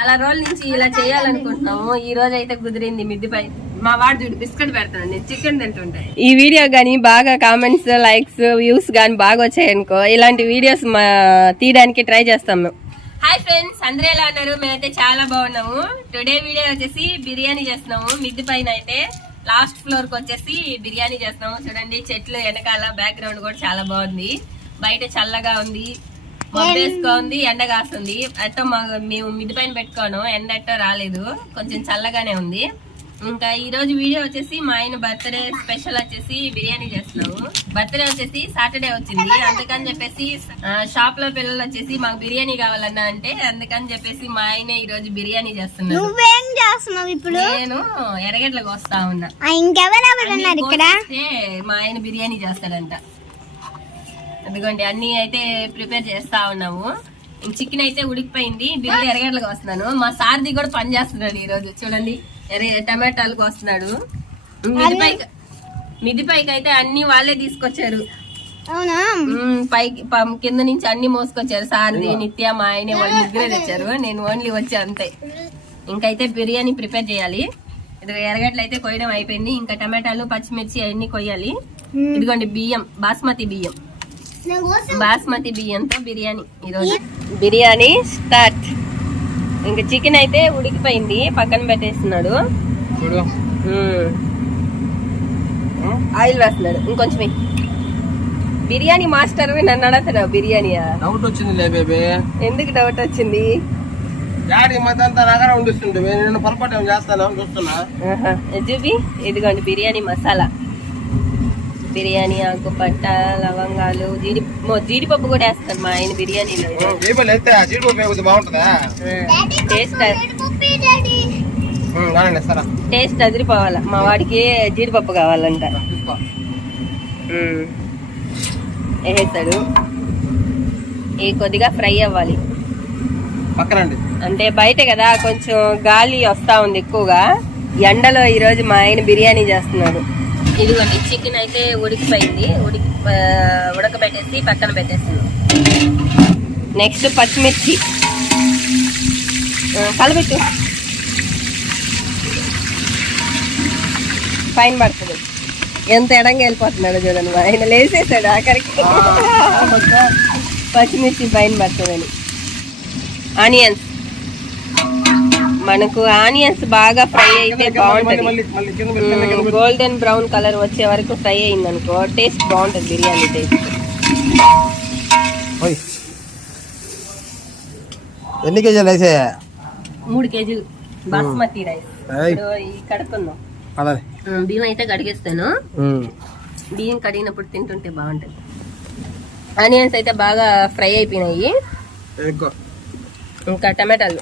అలా రోజుల నుంచి ఇలా చేయాలనుకుంటున్నాము. ఈ రోజు అయితే కుదిరింది. మిద్దిపై మా వాడు చూడు బిస్కెట్ పెడతాను, నేను చికెన్ తింటుంటా. ఈ వీడియో గానీ బాగా కామెంట్స్, లైక్స్, వ్యూస్ గానీ బాగా వచ్చాయనుకో ఇలాంటి వీడియోస్ తీయడానికి ట్రై చేస్తాం మేము. హాయ్ ఫ్రెండ్స్, అందరూ ఎలా ఉన్నారు? మేమైతే చాలా బాగున్నాము. టుడే వీడియో వచ్చేసి బిర్యానీ చేస్తున్నాము. మిద్ది పైన అయితే లాస్ట్ ఫ్లోర్ కి వచ్చేసి బిర్యానీ చేస్తున్నాము. చూడండి చెట్లు వెనకాల బ్యాక్గ్రౌండ్ కూడా చాలా బాగుంది. బయట చల్లగా ఉంది, మొబ్బేసుకో ఉంది, ఎండ కాస్తుంది. అట్టో మేము మిద్ది పైన పెట్టుకోను, ఎండ అట్టో రాలేదు, కొంచెం చల్లగానే ఉంది. ఇంకా ఈ రోజు వీడియో వచ్చేసి మా ఆయన బర్త్డే స్పెషల్ వచ్చేసి బిర్యానీ చేస్తున్నాము. బర్త్డే వచ్చేసి సాటర్డే వచ్చింది, అందుకని చెప్పేసి షాప్ లో పిల్లలు వచ్చేసి మాకు బిర్యానీ కావాలన్నా అంటే అందుకని చెప్పేసి మా ఆయన ఈ రోజు బిర్యానీ చేస్తున్నాడు. నేను ఎర్రగడ్డలకు వస్తా ఉన్నా, మా ఆయన బిర్యానీ చేస్తాడంట. ఎందుకంటే అన్ని అయితే ప్రిపేర్ చేస్తా ఉన్నాము. చికెన్ అయితే ఉడికిపోయింది, బిర్యానీ ఎర్రగడ్డలకు వస్తున్నాను. మా సారథి కూడా పని చేస్తున్నాడు ఈ రోజు. చూడండి టమాటాలకు వస్తున్నాడు. మిద్దిపైకి అయితే అన్ని వాళ్ళే తీసుకొచ్చారు. పైకి కింద నుంచి అన్ని మోసుకొచ్చారు. సారథి, నిత్య, మా ఆయన వాళ్ళు ముగ్గురే తెచ్చారు. నేను ఓన్లీ వచ్చి అంతే. ఇంకైతే బిర్యానీ ప్రిపేర్ చేయాలి. ఇది ఎర్రగడ్డలు అయితే కొయ్యడం అయిపోయింది. ఇంకా టమాటాలు, పచ్చిమిర్చి అన్ని కొయ్యాలి. ఇదిగోండి బియ్యం, బాస్మతి బియ్యంతో బిర్యానీ ఈరోజు. బిర్యానీ స్టార్ట్. ఇంకా చికెన్ అయితే ఉడికిపోయింది, పక్కన పెట్టేస్తున్నాడు. ఆయిల్ వేస్తున్నాడు ఇంకొంచెం. బిర్యానీ మాస్టర్ నన్ను అడుగుతున్నావు బిర్యానీ డౌట్ వచ్చింది. ఎందుకు డౌట్ వచ్చింది? చూపి. ఇదిగోండి బిర్యానీ మసాలా, బిర్యానీ ఆకు, పట్ట, లవంగాలు, జీడిపప్పు కూడా వేస్తాను మా ఆయన బిర్యానీలో. టేస్ట్ అదిరిపోవాలా. మా వాడికి జీడిపప్పు కావాలంట. వేసేస్తాడు. ఇది కొద్దిగా ఫ్రై అవ్వాలి. అంటే బయట కదా కొంచెం గాలి వస్తా ఉంది ఎక్కువగా. ఎండలో ఈ రోజు మా ఆయన బిర్యానీ చేస్తున్నాడు. ఇదిగోండి చికెన్ అయితే ఉడికిపోయింది, ఉడకబెట్టేసి పక్కన పెట్టేస్తాను. నెక్స్ట్ పచ్చిమిర్చి కలబెట్టు, పైన పడుతుంది. ఎంత ఎడంగా వెళ్ళిపోతున్నాడు చూడండి. ఆయన లేసేసాడు ఆఖరికి. పచ్చిమిర్చి పైన పడుతుందని. ఆనియన్స్, మనకు ఆనియన్స్ బాగా ఫ్రై అయితే బాగుంటుంది. గోల్డెన్ బ్రౌన్ కలర్ వచ్చే వరకు ఫ్రై అయింది అనుకో టేస్ట్ బాగుంటుంది బిర్యానీ టేస్ట్. ఎన్ని కేజీలు అయితే? 3 కేజీలు బాస్మతి రైస్ కడుక్కున్నాం. బియ్యం అయితే కడిగేస్తాను. బియ్యం కడిగినప్పుడు తింటుంటే బాగుంటుంది. ఆనియన్స్ అయితే బాగా ఫ్రై అయిపోయినాయి. ఇంకా టమాటాలు,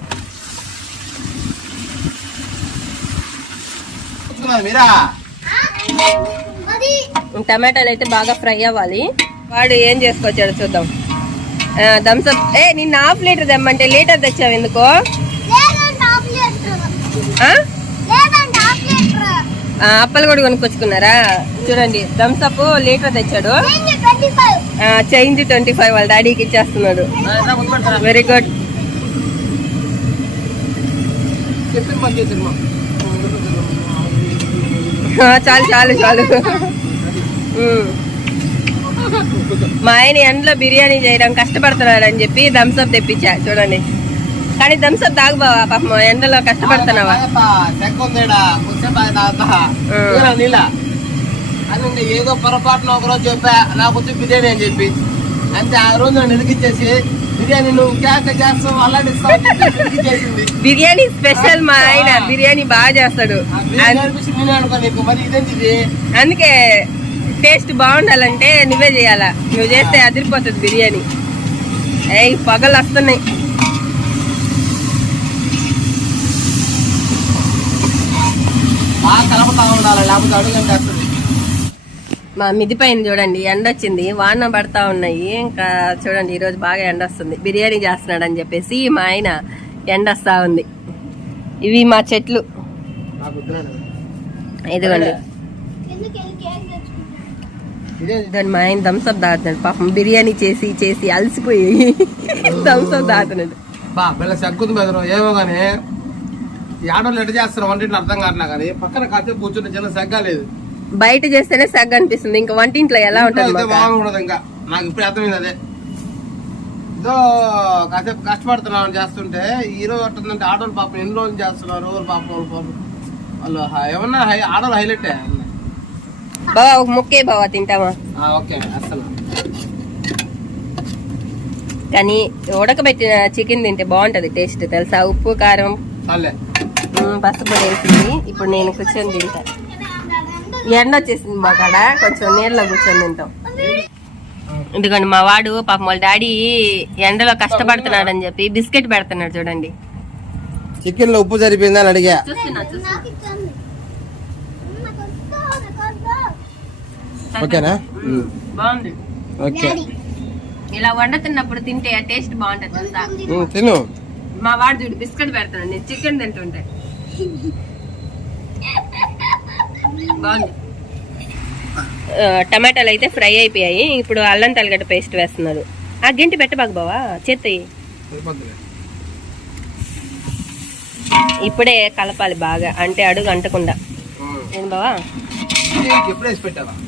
టమాటాలు అయితే బాగా ఫ్రై అవ్వాలి. వాడు ఏం చేసుకొచ్చాడు చూద్దాం. థమ్స్అప్. నిన్న 1/2 లీటర్ తెమ్మంటే లీటర్ తెచ్చావు ఎందుకో? అప్పలు కూడా కొనుక్కొచ్చుకున్నారా? చూడండి థమ్స్అప్ లీటర్ తెచ్చాడు. చేంజ్ 25 వాళ్ళ డాడీకి ఇచ్చేస్తున్నాడు. Very good. చాలు చాలు చాలు. మా ఆయన ఎండలో బిర్యానీ చేయడం కష్టపడుతున్నాడు అని చెప్పి థమ్స్అప్ తెప్పించా. చూడండి. కానీ థమ్స్అప్ తాగుబావా, పాపం ఎండలో కష్టపడుతున్నావా? ఏదో పొరపాటున ఒకరోజు చెప్పా నాకు బిర్యానీ అని చెప్పి, అంతే. ఆ రోజు నన్ను ఎదిగిచ్చేసి బిర్యానీ నువ్వు చేస్తావు అలాంటి బిర్యానీ స్పెషల్. మా ఆయన బిర్యానీ బాగా చేస్తాడు. అందుకే టేస్ట్ బాగుండాలంటే నువ్వే చేయాలా. నువ్వు చేస్తే అదిరిపోతుంది బిర్యానీ. పగలు వస్తున్నాయి. కలపతా ఉండాలి, లేకపోతే అడుగు వస్తుంది. మా మిద్ది పైన చూడండి ఎండ వచ్చింది, వాన పడతా ఉన్నాయి. ఇంకా చూడండి ఈ రోజు బాగా ఎండ వస్తుంది. బిర్యానీ చేస్తున్నాడు అని చెప్పేసి మా ఆయన ఎండ వస్తా ఉంది. ఇవి మా చెట్లు. ఇదిగోండి మా ఆయన థమ్స్అప్ తాగుతున్నాడు. పాపం బిర్యానీ చేసి చేసి అలసిపోయి థమ్స్అప్ తాగుతున్నాడు. బా పిల్ల సగ్గుంది బెదరు ఏమో కానీ ఈ ఆడవాళ్ళు ఎట్ట చేస్తారు వంటింట్లో అర్థం కావట్లా కానీ పక్కన కాసేపు కూర్చుంటే చిన్న సగ్గా లేదు. బయట చేస్తేనే సగ్గు అనిపిస్తుంది, ఇంకా వంటింట్లో ఎలా ఉంటుంది బాగుండదు. ఇంకా నాకు ఇప్పుడు అర్థమైంది అదే. ఏదో కాసేపు కష్టపడుతున్నాను చేస్తుంటే ఈ రోజు ఉంటుందంటే ఆడవాళ్ళు పాపం ఎన్ని రోజులు చేస్తున్నారు పాపం వాళ్ళు ఏమన్నా ఆడవాళ్ళు హైలైట్. బావా ఒక ముక్కే బావా తింటావా? ఓకే అసలు కానీ ఉడకబెట్టిన చికెన్ తింటే బాగుంటది టేస్ట్ తెలుసా. ఉప్పు కారం పసుపు వేసింది. ఇప్పుడు నేను కూర్చొని తింటా. ఎండ వచ్చేసింది మా కాడ, కొంచెం నీళ్ళలో కూర్చొని తింటాం. ఎందుకంటే మా వాడు పాపం వాళ్ళ డాడీ ఎండలో కష్టపడుతున్నాడు అని చెప్పి బిస్కెట్ పెడుతున్నాడు చూడండి. చికెన్ లో ఉప్పు సరిపోయిందా అని అడిగా. ఓకేనా? బాగుంది. ఓకే ఇలా వండుతున్నప్పుడు తింటే ఆ టేస్ట్ బాగుంటది తెలుసా. తిను. మా వాడు చూడు బిస్కెట్ పెడుతున్నాడు, నేను చికెన్ తింటుంటే. బాగుంది. టమాటాలు అయితే ఫ్రై అయిపోయాయి. ఇప్పుడు అల్లం తెల్లగడ్డ పేస్ట్ వేస్తున్నారు. ఆ గంటి పెట్టబాకు బావా, చేత్తయి. ఇప్పుడే కలపాలి బాగా, అంటే అడుగు అంటకుండా. ఏం బావా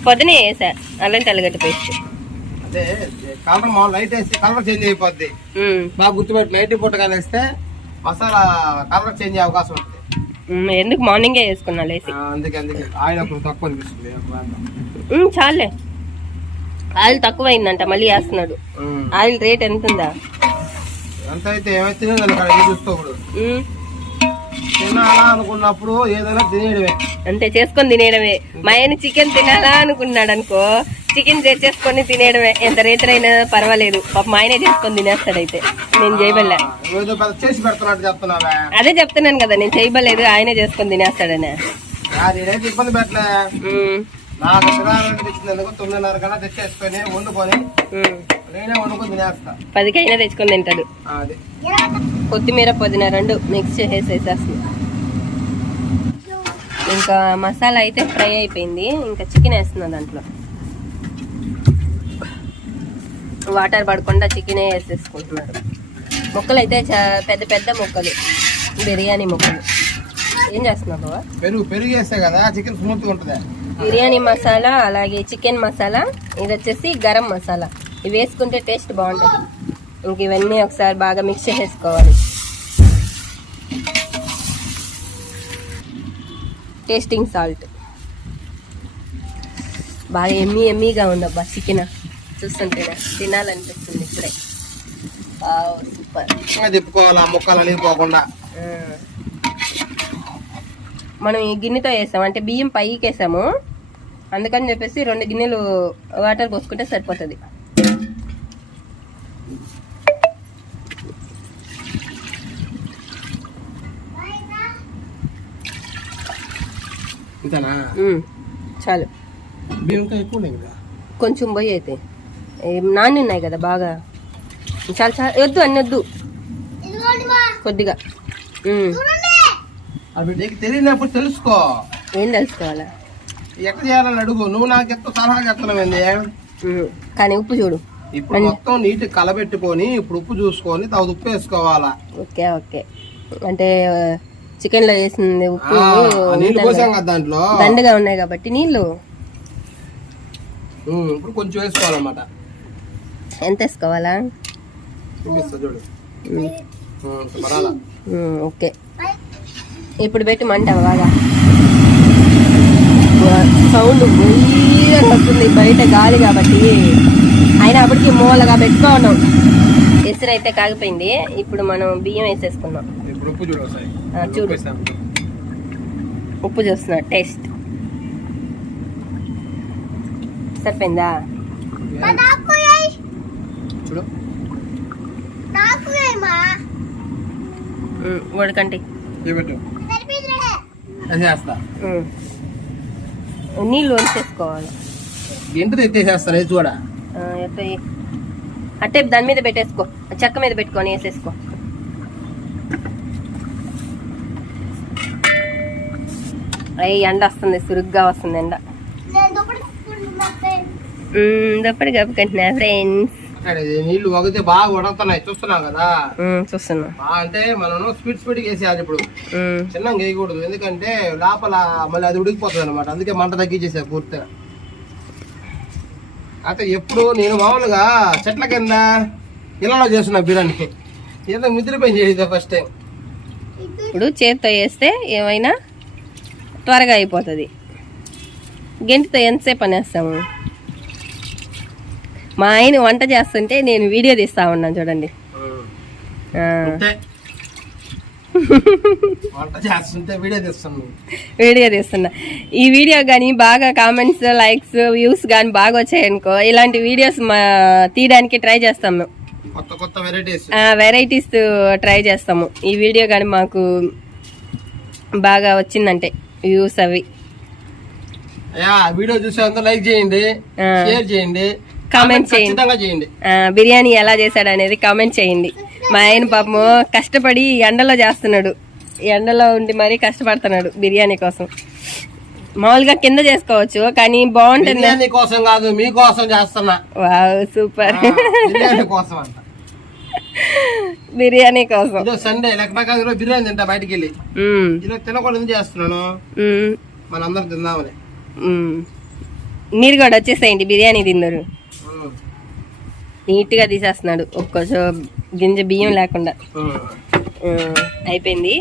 పొద్దునే వేసా అల్లం తెల్లగడ్డ పేస్ట్. లైట్ వేస్తే కలర్ చేంజ్ అయిపోద్ది. బాగా గుర్తుపెట్టి నైట్ పూట కలిస్తే మసాలా కలర్ చేంజ్ అయ్యే అవకాశం ఉంటుంది. ఎందుకు మార్నింగే వేసుకున్నా లేసి. ఆయిల్ తక్కువ అనిపిస్తుంది. చాలే, ఆయిల్ తక్కువ అయిందంట మళ్ళీ వేస్తున్నాడు. ఆయిల్ రేట్ ఎంత ఉందా? ఎంత అయితే ఏమైతే చూసుకోకూడదు. తినాలా అనుకున్నప్పుడు ఏదైనా తినేయడమే, అంతే చేసుకొని తినేయడమే. మా ఆయన చికెన్ తినాలా అనుకున్నాడు అనుకో, చికెన్ చేసుకొని తినేయడమే. ఎంత రేట్ అయినా పర్వాలేదు, పాప మా ఆయనే చేసుకొని తినేస్తాడైతే. నేను చేయబల్లా, చేసి పెడుతున్నట్టు చెప్తున్నావా? అదే చెప్తున్నాను కదా, నేను చేయబలేదు, ఆయనే చేసుకొని తినేస్తాడనే. ఇబ్బంది పెట్టలే. నాకు తినాలనిపించినందుకు 9:30 కన్నా తెచ్చేసుకొని వండుకొని నేనే వండుకొని తినేస్తా. 10కైనా తెచ్చుకొని తింటాడు. కొత్తిమీర పుదీనా రెండు మిక్స్ చేసేసేస్తుంది. ఇంకా మసాలా అయితే ఫ్రై అయిపోయింది. ఇంకా చికెన్ వేస్తున్నా దాంట్లో. వాటర్ పడకుండా చికెనే వేసేసుకుంటున్నారు. ముక్కలు అయితే పెద్ద పెద్ద ముక్కలు, బిర్యానీ ముక్కలు. ఏం చేస్తున్నావు బావా? పెరుగు వేస్తే కదా చికెన్ స్మూత్ గా ఉంటుంది. బిర్యానీ మసాలా, అలాగే చికెన్ మసాలా, ఇది వచ్చేసి గరం మసాలా. ఇవి వేసుకుంటే టేస్ట్ బాగుంటుంది. ఇంక ఇవన్నీ ఒకసారి బాగా మిక్స్ చేసేసుకోవాలి. Tasting salt. బాగా ఎమ్మీగా ఉందబ్బా చికెన్, చూస్తుంటే తినాలనిపిస్తుంది ఇప్పుడే. సూపర్. తిప్పుకోవాలి ముక్కలు అనిపోకుండా. మనం ఈ గిన్నెతో వేసాం, అంటే బియ్యం పైకి వేసాము, అందుకని చెప్పేసి 2 గిన్నెలు వాటర్ పోసుకుంటే సరిపోతుంది. చాలు. కొంచెం పోయి అయితే నాన్ని ఉన్నాయి కదా బాగా. చాలా చాలా వద్దు, అన్ని వద్దు, కొద్దిగా. తెలియనప్పుడు తెలుసుకో. ఏం తెలుసుకోవాలా? ఎక్కడ చేయాలని అడుగు. నువ్వు నాకు ఎంత సలహా చెప్తున్నావు. కానీ ఉప్పు చూడు. ఇప్పుడు మొత్తం నీట్ కలబెట్టుకొని ఇప్పుడు ఉప్పు చూసుకొని తర్వాత ఉప్పు వేసుకోవాలా. Okay okay. అంటే చికెన్ లో వేసింది ఉప్పు దాంట్లో దండగా ఉన్నాయి కాబట్టి నీళ్లు ఇప్పుడు కొంచెం వేసుకోవాలన్నమాట. ఎంత వేసుకోవాలా? చూడు. ఓకే. ఇప్పుడు పెట్టి మంట బాగా సౌండ్ వస్తుంది, బయట గాలి కాబట్టి. అయినా అప్పటికి మూలగా పెట్టుకోవడం. ఎసురు అయితే కాగిపోయింది. ఇప్పుడు మనం బియ్యం వేసేసుకున్నాం. చూడు, ఉప్పు చూస్తున్నా, టేస్ట్ సరిపోయిందా? ఉడకండి. నీళ్ళు వంచేసుకోవాలి. ఎంటు ఎత్తేసేస్తాను చూడ. అంటే దాని మీద పెట్టేసుకో, చెక్క మీద పెట్టుకొని వేసేసుకో. అయ్యి ఎండ వస్తుంది, సురుగ్గా వస్తుంది ఎండ. దప్పటి కప్పుకుంటున్నా ఫ్రెండ్స్. నీళ్లు వగితే బాగా ఉడకుతున్నాయి, చూస్తున్నావు కదా. చూస్తున్నా. అంటే మనం స్పీడ్ వేసేయాలి ఇప్పుడు, చిన్నగా వేయకూడదు. ఎందుకంటే లోపల మళ్ళీ అది ఉడికిపోతుంది అనమాట. అందుకే మంట తగ్గించేసా పూర్తిగా. అయితే ఎప్పుడు నేను మామూలుగా చెట్ల కింద ఇళ్ళలో చేస్తున్నా బిర్యానీ, ఏదో మిదిరిపోయి చేసేది ఫస్ట్ టైం. ఇప్పుడు చేతితో వేస్తే ఏమైనా త్వరగా అయిపోతుంది. గెంటితో ఎంతసేపు అనేస్తాము. మా ఆయన వంట చేస్తుంటే నేను వీడియో తీస్తా ఉన్నాను చూడండి. వీడియో తీస్తున్నా. ఈ వీడియో కానీ బాగా కామెంట్స్, లైక్స్, వ్యూస్ కానీ బాగా వచ్చాయనుకో, ఇలాంటి వీడియోస్ తీయడానికి ట్రై చేస్తాము. వెరైటీస్ ట్రై చేస్తాము. ఈ వీడియో కానీ మాకు బాగా వచ్చిందంటే వ్యూస్ అవి వీడియో చూసేందుకు లైక్ చేయండి, షేర్ చేయండి, కామెంట్ చేయండి. బిర్యానీ ఎలా చేశాడు అనేది కామెంట్ చేయండి. మా ఆయన పాపము కష్టపడి ఎండలో చేస్తున్నాడు, ఎండలో ఉండి మరీ కష్టపడుతున్నాడు బిర్యానీ కోసం. మామూలుగా కింద చేసుకోవచ్చు కానీ బాగుంటుంది. బిర్యానీ కోసం కాదు, మీకోసం చేస్తున్నా. Wow super. బిర్యానీ కోసం అంట. బిర్యానీ కోసం సండే లెక్క బిర్యానీ తింటా బయటికి వెళ్ళి. ఈరోజు తినకూడదు చేస్తున్నాను, మనందరం తిందామని. మీరు కూడా వచ్చేసేయండి, బిర్యానీ తిన్నారు. నీట్ గా తీసేస్తున్నాడు, ఒక్క గింజ బియ్యం లేకుండా. అయిపోయింది.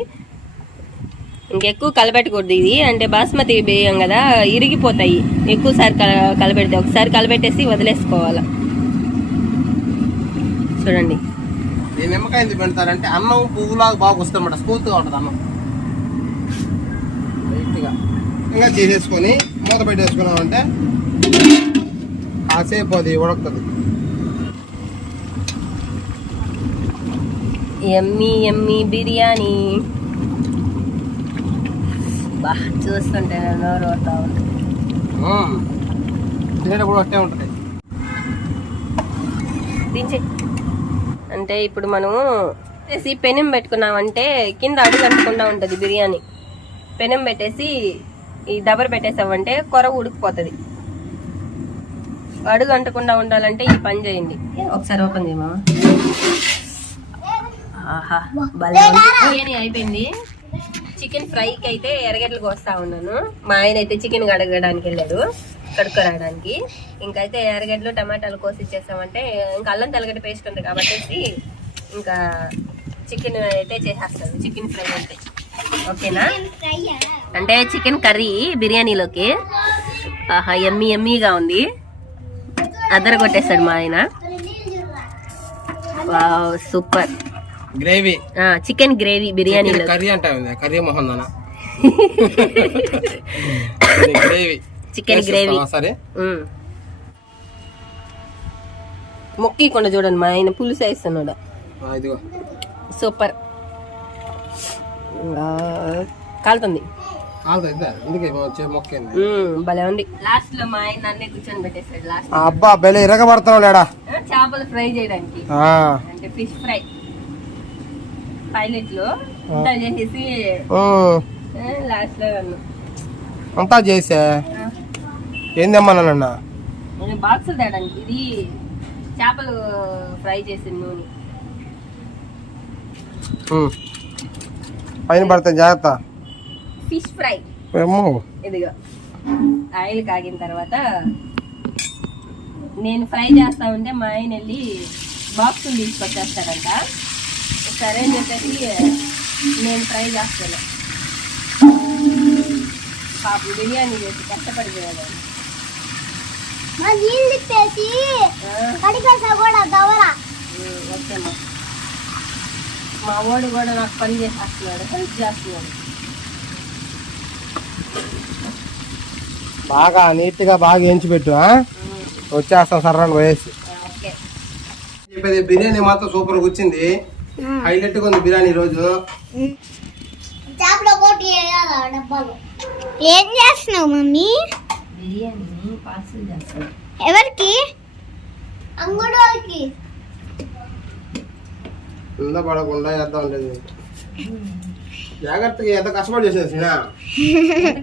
ఇంకెక్కువ కలబెట్టకూడదు ఇది, అంటే బాస్మతి బియ్యం కదా, ఇరిగిపోతాయి ఎక్కువసారి కలబెడితే. ఒకసారి కలబెట్టేసి వదిలేసుకోవాలి. చూడండి. ఈ నిమ్మకాయ ఎందుకు పెడతారంటే అన్నం పువ్వులాగా బాగా వస్తుందన్నమాట, స్మూత్గా ఉంటుంది అన్నం. లైట్గా ఇంకా చేసేసుకొని మూత పెట్టేసుకున్నామంటే కాసేపు అది ఉడకుతుంది. Emmy Emmy biryani. బా చూస్తుంటే నోరు ఊరుతా ఉంటుంది. తినేటప్పుడు అట్టే ఉంటుంది. అంటే ఇప్పుడు మనము వేసి పెనం పెట్టుకున్నామంటే కింద అడుగు అంటకుండా ఉంటుంది బిర్యానీ. పెనం పెట్టేసి ఈ దబర పెట్టేసామంటే కొర ఉడికిపోతుంది. అడుగు అంటకుండా ఉండాలంటే ఈ పని చేయండి. ఒకసారి ఓపెన్ చేయమా. ఆహా భలే బిర్యానీ అయిపోయింది. చికెన్ ఫ్రైకి అయితే ఎర్రగడ్డలు కోస్తా ఉన్నాను. మా ఆయన అయితే చికెన్ కడగడానికి వెళ్ళాడు, కడుక్కోరాడానికి. ఇంకైతే ఎర్రగడ్డలు టమాటాలు కోసి ఇచ్చేసామంటే ఇంకా అల్లం తెల్లగడ్డ పేస్ట్ ఉంది కాబట్టి ఇంకా చికెన్ అయితే చేసేస్తాను. చికెన్ ఫ్రై అయితే ఓకేనా, అంటే చికెన్ కర్రీ బిర్యానీలోకి. ఆహా ఎమ్మీ ఎమ్మీగా ఉంది. అద్దర కొట్టేస్తాడు మా ఆయన. Wow super. Gravy, chicken gravy biryani. Curry అంటే కర్రీ మొహం గ్రేవీ, చికెన్ గ్రేవీ. సరే మొక్కకుండా చూడండి, మా ఆయన పులుసు వేస్తున్నాడు. సూపర్. కాలుతుంది, భలే ఉంది. లాస్ట్ లో మా ఆయన అన్నీ కూర్చొని పెట్టేసాడు. లాస్ట్ అబ్బా బెల ఇరగబడతావు లేడా చేపలు ఫ్రై చేయడానికి, అంటే ఫిష్ ఫ్రై పైలట్ లో చేసేసి లాస్ట్ లో అంతా చేసా. ఏం తెమ్మన్నా బాక్సులు తేడానికి. ఇది చేపలు ఫ్రై చేసిన నూనె పైన పడతాయి, జాగ్రత్త. Fish fry. ఇదిగో ఆయిల్ కాగిన తర్వాత నేను ఫ్రై చేస్తా ఉంటే మా ఆయన వెళ్ళి బాక్సులు తీసుకొచ్చేస్తాడంట. సరే అని చెప్పేసి నేను ఫ్రై చేస్తాను. పాప బిర్యానీ చేసి కష్టపడిపోయాను. ఓకేమ్మా. మా వాడు కూడా నాకు పని చేసేస్తున్నాడు, హెల్ప్ చేస్తున్నాడు. బాగా నీట్ గా బాగా వేయించి పెట్టు, వచ్చేస్తాం సర్రాన్ని పోయేసి. చెప్పేది బిర్యానీ మాత్రం సూపర్ గా వచ్చింది, హైలైట్ గా ఉంది బిర్యానీ. రోజు ఏం చేస్తున్నావు మమ్మీ? బిర్యానీ పార్సల్ చేస్తాను. ఎవరికి? అంగడికి. కింద పడకుండా చేద్దాం లేదు, జాగ్రత్తగా. ఎంత కష్టపడి చేసేది,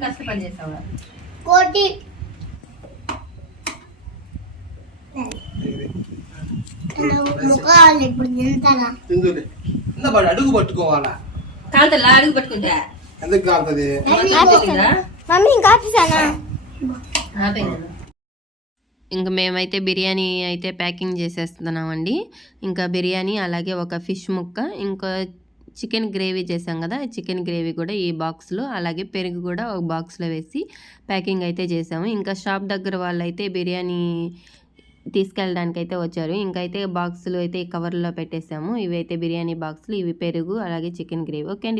కష్టపడి చేసావా? కోటి ముఖాలు ఇప్పుడు తింటారా తిందులే ఇంత పడి అడుగు పట్టుకోవాలా కాంతలా అడుగు పట్టుకుంటా ఎందుకు కాలుతుంది మమ్మీ ఇంకా ఆపేసానా ఇంకా మేమైతే బిర్యానీ అయితే ప్యాకింగ్ చేసేస్తున్నామండి. ఇంకా బిర్యానీ అలాగే ఒక ఫిష్ ముక్క ఇంకా చికెన్ గ్రేవీ చేసాం కదా, చికెన్ గ్రేవీ కూడా ఈ బాక్స్లో, అలాగే పెరుగు కూడా ఒక బాక్స్లో వేసి ప్యాకింగ్ అయితే చేసాము. ఇంకా షాప్ దగ్గర వాళ్ళు అయితే బిర్యానీ తీసుకెళ్ళడానికి అయితే వచ్చారు. ఇంకైతే బాక్సులు అయితే కవర్లో పెట్టేసాము. ఇవి అయితే బిర్యానీ బాక్సులు, ఇవి పెరుగు అలాగే చికెన్ గ్రేవీ. ఓకే అండి.